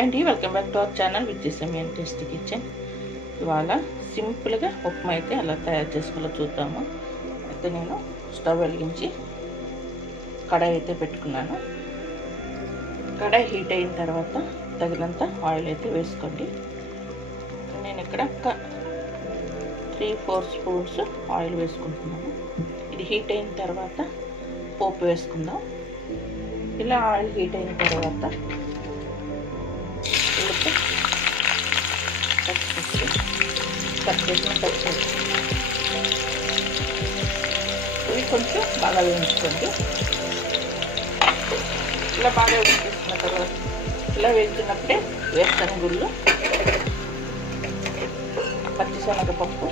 Hi అండి, welcome back to our channel విచ్చేసామి and tasty kitchen. ఇవాళ సింపుల్గా ఉప్మా అయితే అలా తయారు చేసుకోవాలో చూద్దాము. అయితే నేను స్టవ్ వెలిగించి కడాయి అయితే పెట్టుకున్నాను. కడాయి హీట్ అయిన తర్వాత తగినంత ఆయిల్ అయితే వేసుకోండి. నేను ఇక్కడ 3-4 స్పూన్స్ ఆయిల్ వేసుకుంటున్నాను. ఇది హీట్ అయిన తర్వాత పోపు వేసుకుందాం. ఇలా ఆయిల్ హీట్ అయిన తర్వాత ఇవి కొంచెం బాగా వేయించుకోండి. ఇలా బాగా వేయించుకున్న తర్వాత ఇలా వేయించినప్పుడే వేరుశనగుళ్ళు, పచ్చిశనగపప్పు,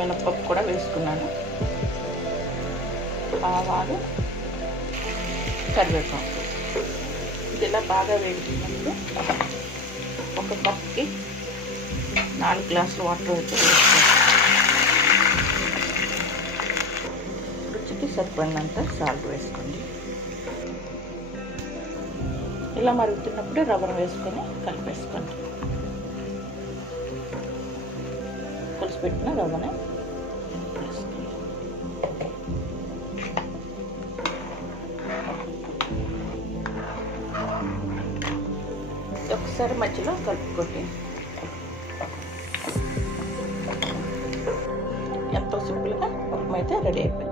మినప్పప్పు కూడా వేసుకున్నాను. ఆవాలు, కరివేపాకు. ఇది ఇలా బాగా వేయించినప్పుడు ఒక కప్కి 4 గ్లాసులు వాటర్ అయితే వేసుకోండి. రుచికి సరిపడినంత సాల్ట్ వేసుకోండి. ఇలా మరుగుతున్నప్పుడు రవ్వను వేసుకొని కలిపేసుకోండి. పులిసిపెట్టిన రవ్వని వేసుకోండి. ఒకసారి మధ్యలో కలుపుకోండి. ఎంతో సింపుల్గా ఉప్మా అయితే రెడీ అయిపోయింది.